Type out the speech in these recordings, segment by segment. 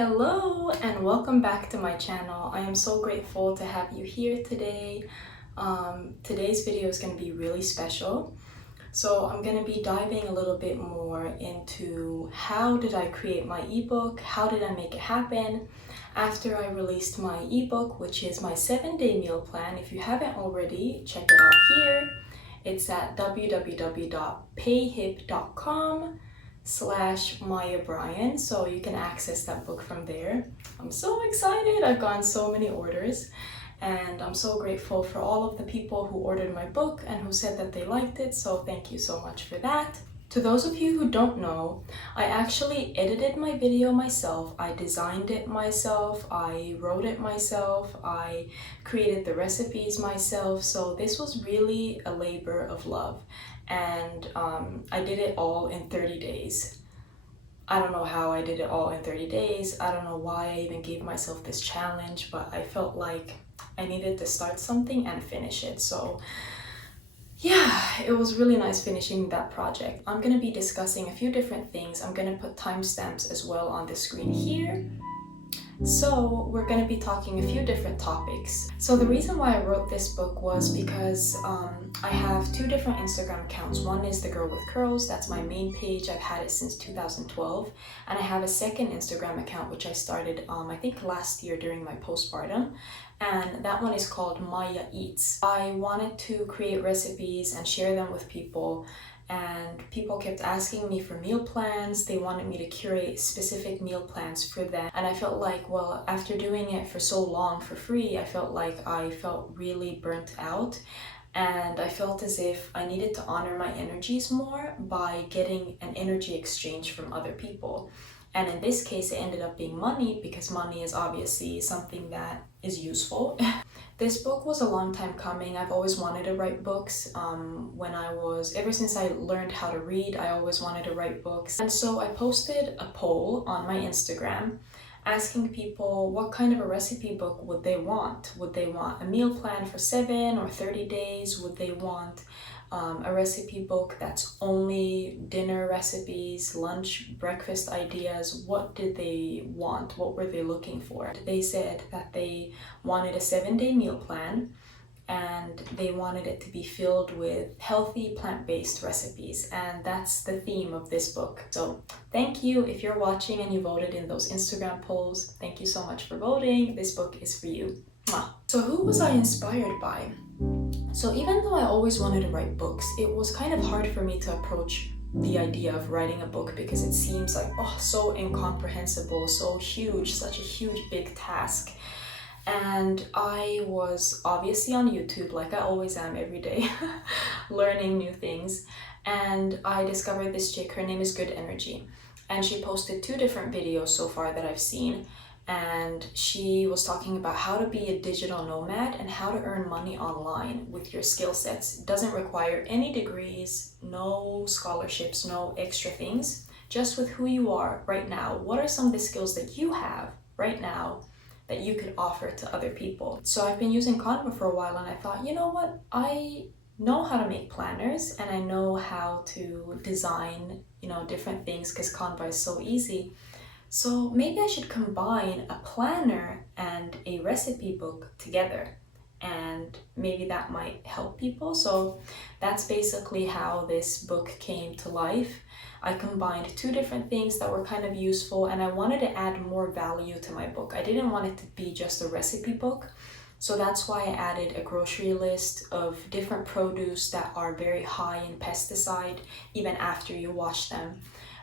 Hello and welcome back to my channel. I am so grateful to have you here today. Today's video is going to be really special. So I'm going to be diving a little bit more into how did I create my ebook, how did I make it happen after I released my ebook, which is my 7-day meal plan. If you haven't already, check it out here. It's at www.payhip.com/Maya Bryan, so you can access that book from there. I'm so excited. I've gotten so many orders and I'm so grateful for all of the people who ordered my book and who said that they liked it, so thank you so much for that. To those of you who don't know, I actually edited my video myself. I designed it myself, I wrote it myself, I created the recipes myself, so this was really a labor of love. And I did it all in 30 days. I don't know how I did it all in 30 days. I don't know why I even gave myself this challenge, but I felt like I needed to start something and finish it. So yeah, it was really nice finishing that project. I'm going to be discussing a few different things. I'm going to put timestamps as well on the screen here. So we're going to be talking a few different topics. So the reason why I wrote this book was because I have two different Instagram accounts. One is The Girl with Curls, that's my main page. I've had it since 2012. And I have a second Instagram account which I started I think last year during my postpartum. And that one is called Maya Eats. I wanted to create recipes and share them with people. And people kept asking me for meal plans. They wanted me to curate specific meal plans for them. And I felt like, well, after doing it for so long for free, I felt really burnt out. And I felt as if I needed to honor my energies more by getting an energy exchange from other people. And in this case, it ended up being money, because money is obviously something that is useful. This book was a long time coming. I've always wanted to write books. Ever since I learned how to read, I always wanted to write books. And so I posted a poll on my Instagram asking people what kind of a recipe book would they want. Would they want a meal plan for 7 or 30 days? Would they want a recipe book that's only dinner recipes, lunch, breakfast ideas? What did they want? What were they looking for? They said that they wanted a 7-day meal plan and they wanted it to be filled with healthy plant-based recipes, and that's the theme of this book. So thank you if you're watching and you voted in those Instagram polls. Thank you so much for voting. This book is for you. Mwah. So who was I inspired by? So even though I always wanted to write books, it was kind of hard for me to approach the idea of writing a book because it seems like, so incomprehensible, so huge, such a huge, big task. And I was obviously on YouTube, like I always am every day, learning new things. And I discovered this chick, her name is Good Energy. And she posted 2 different videos so far that I've seen. And she was talking about how to be a digital nomad and how to earn money online with your skill sets. It doesn't require any degrees, no scholarships, no extra things, just with who you are right now. What are some of the skills that you have right now that you could offer to other people? So I've been using Canva for a while and I thought, you know what? I know how to make planners and I know how to design, different things because Canva is so easy. So maybe I should combine a planner and a recipe book together, and maybe that might help people. So that's basically how this book came to life. I combined 2 different things that were kind of useful, and I wanted to add more value to my book. I didn't want it to be just a recipe book. So that's why I added a grocery list of different produce that are very high in pesticide, even after you wash them.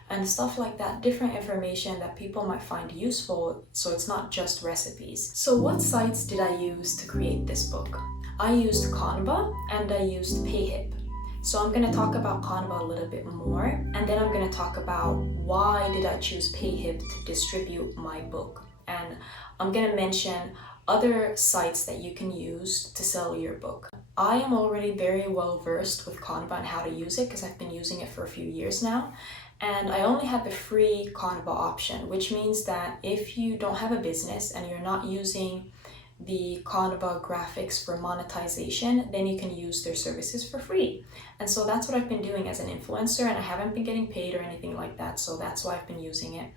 And stuff like that, different information that people might find useful, so it's not just recipes. So what sites did I use to create this book? I used Canva and I used Payhip. So I'm going to talk about Canva a little bit more, and then I'm going to talk about why did I choose Payhip to distribute my book. And I'm going to mention other sites that you can use to sell your book. I am already very well versed with Canva and how to use it because I've been using it for a few years now. And I only had the free Canva option, which means that if you don't have a business and you're not using the Canva graphics for monetization, then you can use their services for free. And so that's what I've been doing as an influencer, and I haven't been getting paid or anything like that, so that's why I've been using it.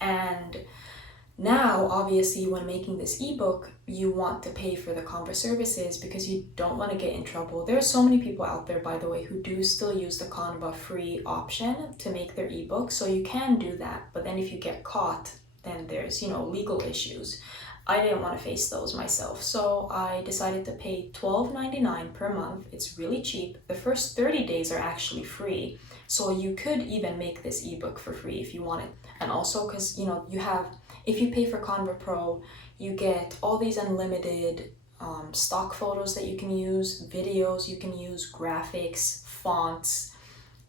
And Now, obviously, when making this ebook, you want to pay for the Canva services because you don't want to get in trouble. There are so many people out there, by the way, who do still use the Canva free option to make their ebook. So you can do that. But then if you get caught, then there's, legal issues. I didn't want to face those myself. So I decided to pay $12.99 per month. It's really cheap. The first 30 days are actually free. So you could even make this ebook for free if you wanted. And also because, if you pay for Canva Pro, you get all these unlimited stock photos that you can use, videos you can use, graphics, fonts,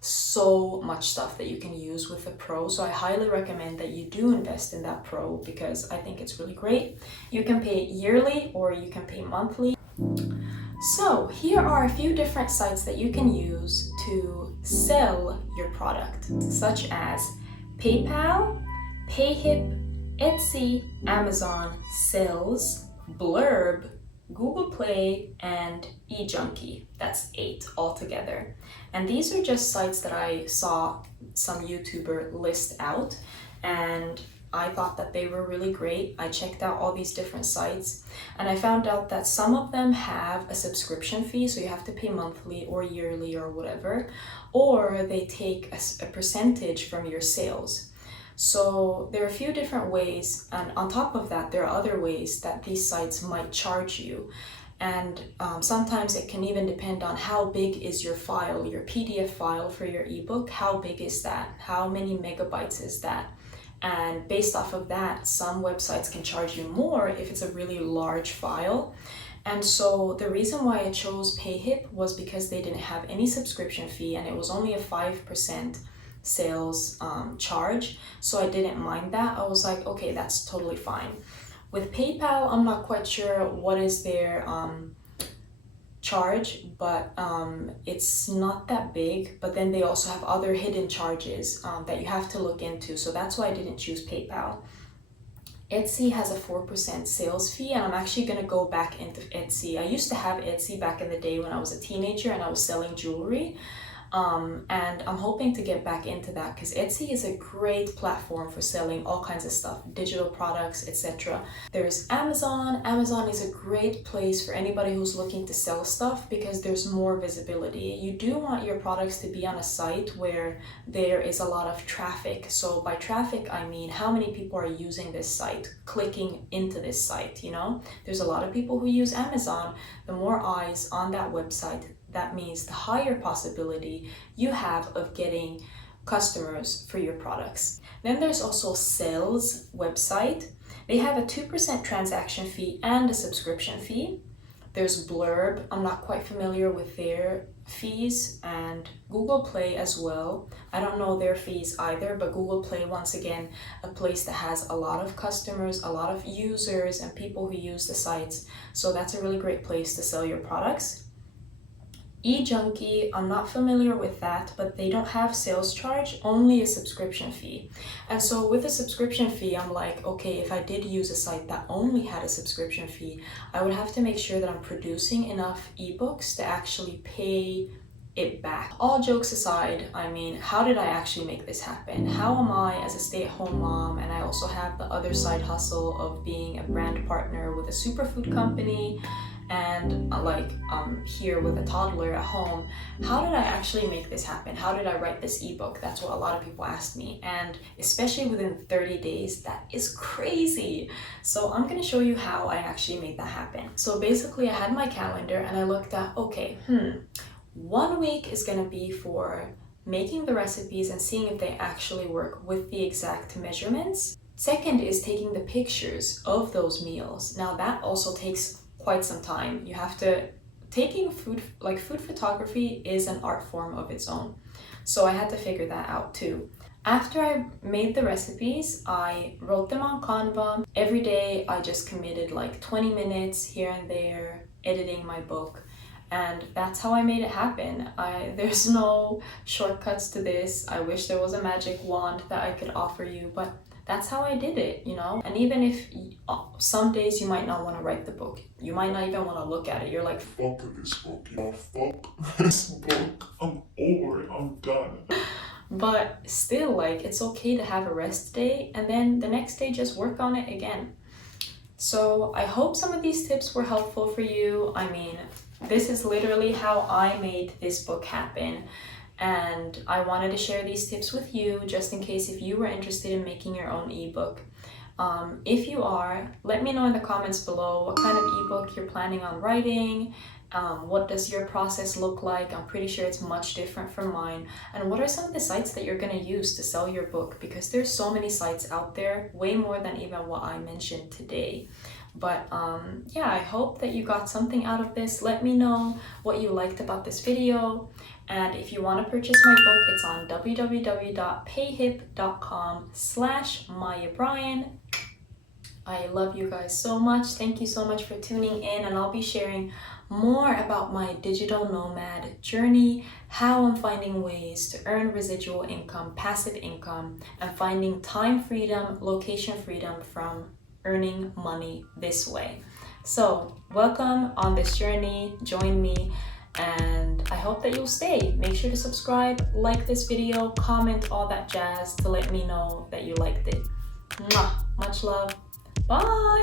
so much stuff that you can use with the Pro. So I highly recommend that you do invest in that Pro because I think it's really great. You can pay yearly or you can pay monthly. So here are a few different sites that you can use to sell your product, such as PayPal, Payhip, Etsy, Amazon, Sales, Blurb, Google Play, and eJunkie. That's 8 altogether. And these are just sites that I saw some YouTuber list out, and I thought that they were really great. I checked out all these different sites, and I found out that some of them have a subscription fee, so you have to pay monthly or yearly or whatever, or they take a percentage from your sales. So there are a few different ways, and on top of that, there are other ways that these sites might charge you. And sometimes it can even depend on how big is your file, your PDF file for your ebook. How big is that? How many megabytes is that? And based off of that, some websites can charge you more if it's a really large file. And so the reason why I chose Payhip was because they didn't have any subscription fee and it was only a 5% sales charge. So I didn't mind that. I was like, okay, that's totally fine. With PayPal, I'm not quite sure what is their charge, but it's not that big. But then they also have other hidden charges that you have to look into. So that's why I didn't choose PayPal. Etsy has a 4% sales fee, and I'm actually going to go back into Etsy. I used to have Etsy back in the day when I was a teenager and I was selling jewelry. And I'm hoping to get back into that because Etsy is a great platform for selling all kinds of stuff, digital products, etc. There's Amazon. Amazon is a great place for anybody who's looking to sell stuff because there's more visibility. You do want your products to be on a site where there is a lot of traffic. So by traffic, I mean how many people are using this site, clicking into this site, There's a lot of people who use Amazon. The more eyes on that website, that means the higher possibility you have of getting customers for your products. Then there's also Sales website. They have a 2% transaction fee and a subscription fee. There's Blurb. I'm not quite familiar with their fees, and Google Play as well. I don't know their fees either, but Google Play, once again, a place that has a lot of customers, a lot of users, and people who use the sites. So that's a really great place to sell your products. eJunkie, I'm not familiar with that, but they don't have sales charge, only a subscription fee. And so with a subscription fee, I'm like, okay, if I did use a site that only had a subscription fee, I would have to make sure that I'm producing enough ebooks to actually pay it back. All jokes aside, how did I actually make this happen? How am I, as a stay-at-home mom, and I also have the other side hustle of being a brand partner with a superfood company, and here with a toddler at home, how did I actually make this happen? How did I write this ebook? That's what a lot of people asked me, and especially within 30 days, that is crazy. So I'm gonna show you how I actually made that happen. So basically I had my calendar and I looked at, okay, 1 week is gonna be for making the recipes and seeing if they actually work with the exact measurements. Second is taking the pictures of those meals. Now that also takes quite some time. You have to, food photography is an art form of its own. So I had to figure that out too. After I made the recipes, I wrote them on Canva. Every day I just committed 20 minutes here and there editing my book. And that's how I made it happen. There's no shortcuts to this. I wish there was a magic wand that I could offer you, but that's how I did it, And even if some days you might not want to write the book, you might not even want to look at it. You're like, fuck this book, fuck this book. I'm over it, I'm done. but still, like, it's okay to have a rest day and then the next day just work on it again. So I hope some of these tips were helpful for you. I mean, this is literally how I made this book happen. And I wanted to share these tips with you just in case if you were interested in making your own ebook. If you are, let me know in the comments below what kind of ebook you're planning on writing. What does your process look like? I'm pretty sure it's much different from mine. And what are some of the sites that you're going to use to sell your book? Because there's so many sites out there, way more than even what I mentioned today. But yeah, I hope that you got something out of this. Let me know what you liked about this video. And if you want to purchase my book, it's on www.payhip.com/MayaBryan. I love you guys so much. Thank you so much for tuning in, and I'll be sharing more about my digital nomad journey, how I'm finding ways to earn residual income, passive income, and finding time freedom, location freedom from earning money this way. So welcome on this journey, join me, and I hope that you'll stay. Make sure to subscribe, like this video, comment, all that jazz to let me know that you liked it. Mwah! Much love. Bye!